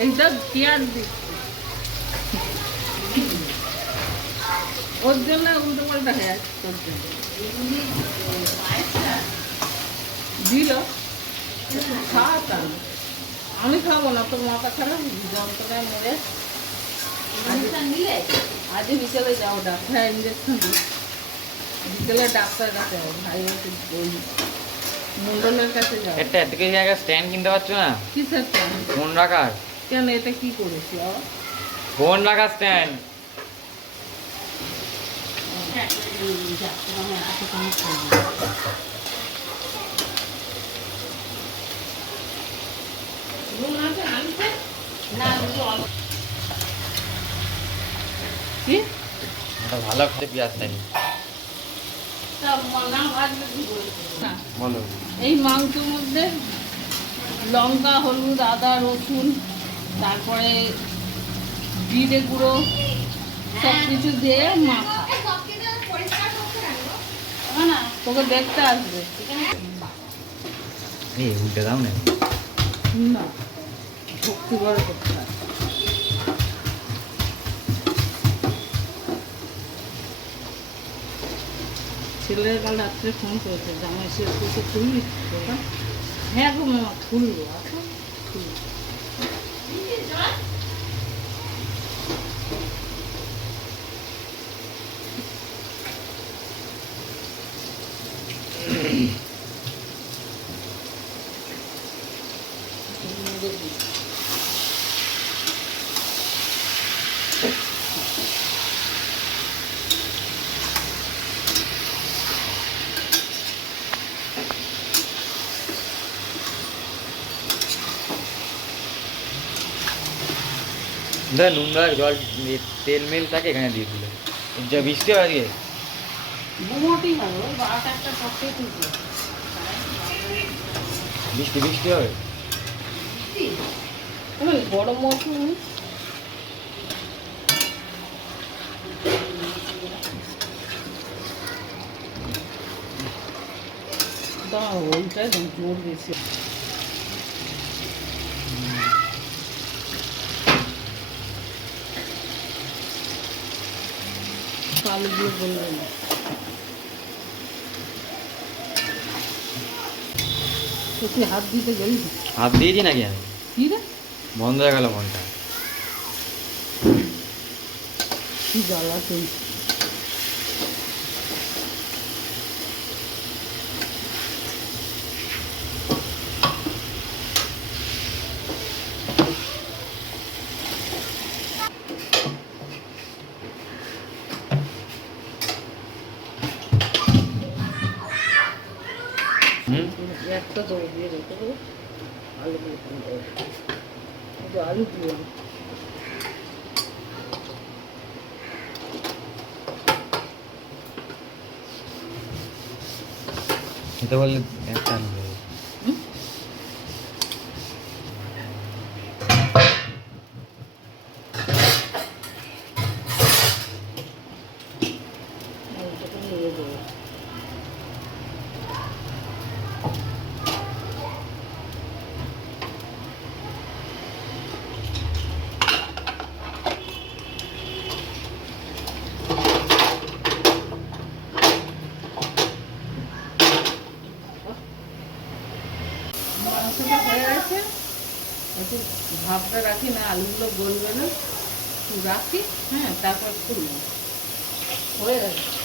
এইটা কেয়ার দিচ্ছে ওর জন্য উল্টো পাল্টা হয়ে যাচ্ছে তোর জন্য দিল খাওয়াত আমি খাবো না তোর মাথা খারাপ যন্ত্রণায় মরে আজকে বিকেলে যাবো ডাক্তার ইঞ্জেকশন বিকেলে ডাক্তার কাছে যাবো ভাই ওই মন্ডলের কাছে যাবো। একটা এত কিছু জায়গায় স্ট্যান্ড কিনতে পারছো না? কিসের স্ট্যান্ড? ফোন রাখার। কেন এটা কি করেছি আবার? ফোন রাখার স্ট্যান্ড। কি ভালো খেতে পেঁয়াজ নেই বলো। এই মাংসের মধ্যে লঙ্কা হলুদ আদা রসুন তারপরে জিরে গুঁড়ো সব কিছু দিয়ে মাখা তোকে দেখতে আসবে এই উল্টে দাও না না ভক্তি করে করতে হয়। ছেলের কাল রাত্রে ফোন করেছে জামাই সে এসে খুলবি দোকান? হ্যাঁ গো মামা খুলবো আসো খুলবো। নোংরা জল তেল মেল থাকে এখানে দিয়ে দিলে যা বৃষ্টি হয় আজকে মোটি হবে 12টা টপকে তুলবে বৃষ্টি বৃষ্টি হবে গরম মৌসুম ওইটাই জোর বেশি আলু দিয়ে বললেন তুই হাত দিতে গেলি হাত দিয়েছি নাকি আমি কি রে বন্ধ হয়ে গেল ফোনটা কি জ্বালা তুই একটা দই দিয়ে রেখে দেবো আলু দিয়ে আলু দিয়ে এটা বললে একটা আলু দেবে নিয়ে দেবো মাংসটা হয়ে গেছে একটু ভাবটা রাখি না আলুগুলো গলবে না একটু রাখি হ্যাঁ তারপর খুলবো হয়ে গেছে